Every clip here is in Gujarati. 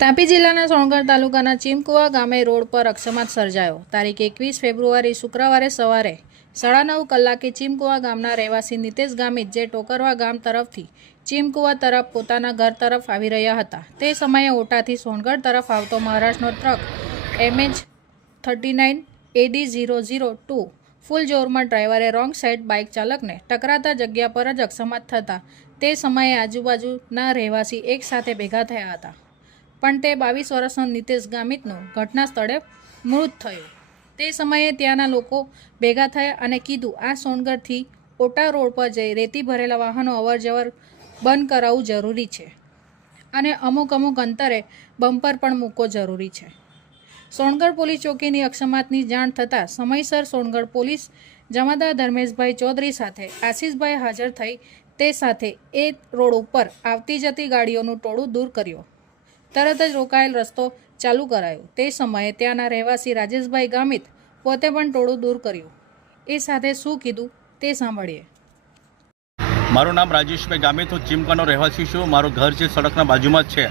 તાપી જિલ્લાના સોનગઢ તાલુકાના ચીમકુવા ગામે રોડ પર અકસ્માત સર્જાયો। તારીખ 21 ફેબ્રુઆરી શુક્રવારે સવારે 9:30 કલાકે ચીમકુવા ગામના રહેવાસી નિતેશ ગામિત જે ટોકરવા ગામ તરફથી ચીમકુવા તરફ પોતાના ઘર તરફ આવી રહ્યા હતા તે સમયે ઓટાથી સોનગઢ તરફ આવતો મહારાષ્ટ્રનો ટ્રક MH39 AD002 ફૂલ જોરમાં ડ્રાઈવરે રોંગ સાઈડ બાઇક ચાલકને ટકરાતા જગ્યા પર જ અકસ્માત થતા તે સમયે આજુબાજુના રહેવાસી એકસાથે ભેગા થયા હતા, પણ તે 22 વર્ષનો નિતેશ ગામિતનું ઘટના સ્થળે મૃત થયું। તે સમયે ત્યાંના લોકો ભેગા થયા અને કીધું આ સોનગઢથી ઓટા રોડ પર જઈ રેતી ભરેલા વાહનો અવરજવર બંધ કરાવવું જરૂરી છે અને અમુક અંતરે બમ્પર પણ મૂકવો જરૂરી છે। સોનગઢ પોલીસ ચોકીની અકસ્માતની જાણ થતાં સમયસર સોનગઢ પોલીસ જમાદાર ધર્મેશભાઈ ચૌધરી સાથે આશીષભાઈ હાજર થઈ તે સાથે એ રોડ ઉપર આવતી જતી ગાડીઓનું ટોળું દૂર કર્યો। તરત જ રોકાયેલ રસ્તો ચાલુ કરાયો। તે સમયે ત્યાંના રહેવાસી રાજેશભાઈ ગામિત પોતે પણ ટોળું દૂર કર્યું। એ સાથે શું કીધું તે સાંભળીએ। મારું નામ રાજેશભાઈ ગામિત, હું ચીમકાનો રહેવાસી છું। મારું ઘર જે સડકના બાજુમાં જ છે,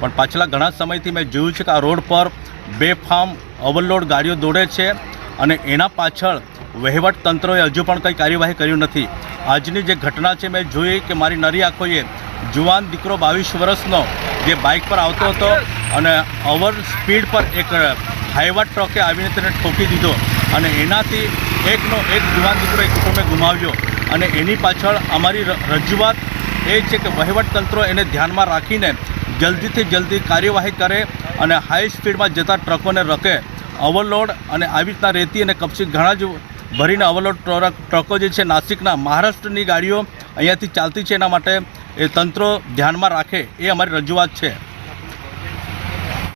પણ પાછલા ઘણા સમયથી મેં જોયું છે કે આ રોડ પર બેફામ ઓવરલોડ ગાડીઓ દોડે છે અને એના પાછળ વહીવટ તંત્રોએ હજુ પણ કંઈ કાર્યવાહી કર્યું નથી। આજની જે ઘટના છે મેં જોઈ કે મારી નરી આંખોએ જુવાન દીકરો 22 વર્ષનો જે બાઇક પર આવતો હતો અને ઓવર સ્પીડ પર એક હાઈવા ટ્રકે આવીને તેને ઠોકી દીધો અને એનાથી એકનો એક જુવાન દીકરો એક કુટુંબે ગુમાવ્યો। અને એની પાછળ અમારી રજૂઆત એ છે કે વહીવટતંત્રો એને ધ્યાનમાં રાખીને જલ્દીથી જલ્દી કાર્યવાહી કરે અને હાઈ સ્પીડમાં જતા ટ્રકોને રકે। ઓવરલોડ અને આવી રીતના રેતી અને કપચી ઘણા જ ભરીને ઓવરલોડ ટ્રકો જે છે નાસિકના મહારાષ્ટ્રની ગાડીઓ અહીંયાથી ચાલતી છે, એના માટે એ તંત્રો ધ્યાનમાં રાખે એ અમારી રજૂઆત છે।